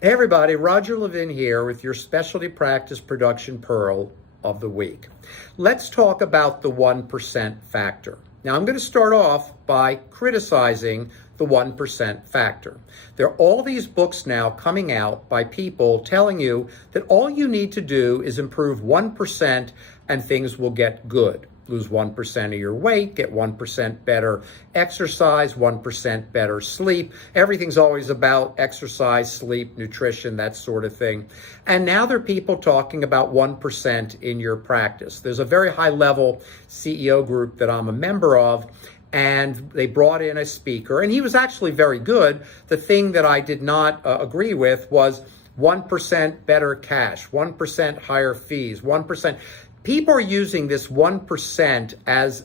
Hey everybody, Roger Levin here with your specialty practice production pearl of the week. Let's talk about the 1% factor. Now I'm going to start off by criticizing the 1% factor. There are all these books now coming out by people telling you that all you need to do is improve 1% and things will get good. Lose 1% of your weight, get 1% better exercise, 1% better sleep. Everything's always about exercise, sleep, nutrition, that sort of thing. And now there are people talking about 1% in your practice. There's a very high level CEO group that I'm a member of, and they brought in a speaker, and he was actually very good. The thing that I did not agree with was 1% better cash, 1% higher fees, 1%. People are using this 1% as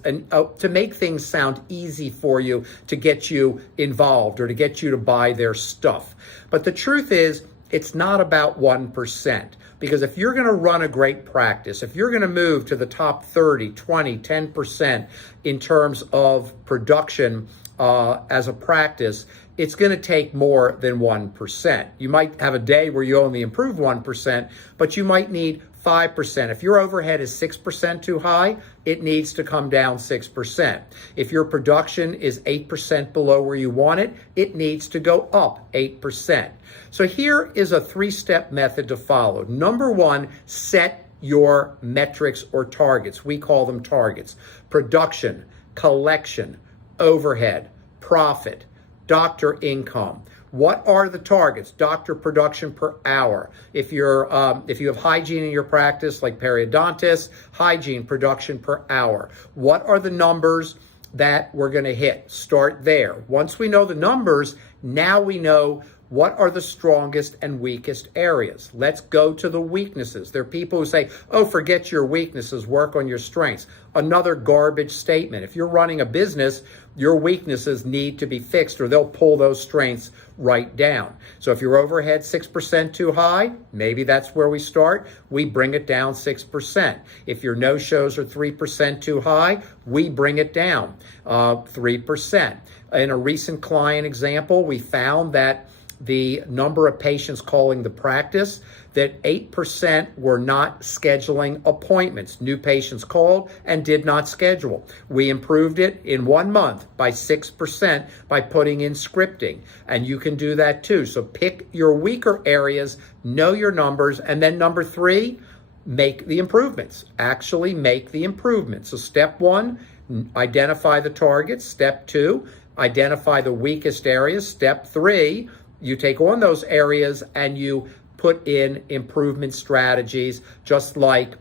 to make things sound easy for you, to get you involved or to get you to buy their stuff. But the truth is, it's not about 1%. Because if you're going to run a great practice, if you're going to move to the top 30, 20, 10% in terms of production as a practice, it's going to take more than 1%. You might have a day where you only improve 1%, but you might need 5%. If your overhead is 6% too high, it needs to come down 6%. If your production is 8% below where you want it, it needs to go up 8%. So here is a 3-step method to follow. Number 1, set your metrics or targets. We call them targets. Production, collection, overhead, profit, doctor income. What are the targets? Doctor production per hour. If you have hygiene in your practice, like periodontists, hygiene production per hour. What are the numbers that we're going to hit? Start there. Once we know the numbers, now we know what are the strongest and weakest areas. Let's go to the weaknesses. There are people who say, oh, forget your weaknesses, work on your strengths. Another garbage statement. If you're running a business, your weaknesses need to be fixed or they'll pull those strengths right down. So if your overhead 6% too high, maybe that's where we start. We bring it down 6%. If your no-shows are 3% too high, we bring it down 3%. In a recent client example, we found that the number of patients calling the practice, that 8% were not scheduling appointments. New patients called and did not schedule. We improved it in 1 month by 6% by putting in scripting. And you can do that too. So pick your weaker areas, know your numbers, and then number 3, make the improvements. Actually make the improvements. So step 1, identify the targets. Step 2, identify the weakest areas. Step 3, you take on those areas and you put in improvement strategies, just like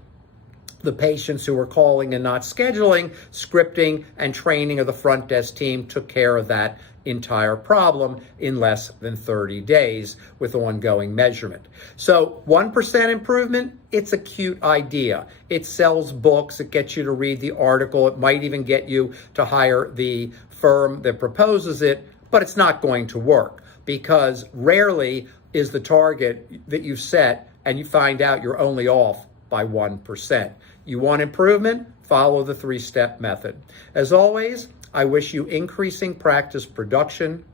the patients who were calling and not scheduling. Scripting and training of the front desk team took care of that entire problem in less than 30 days with ongoing measurement. So 1% improvement, it's a cute idea. It sells books, it gets you to read the article, it might even get you to hire the firm that proposes it, but it's not going to work. Because rarely is the target that you set and you find out you're only off by 1%. You want improvement? Follow the 3-step method. As always, I wish you increasing practice production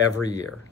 every year.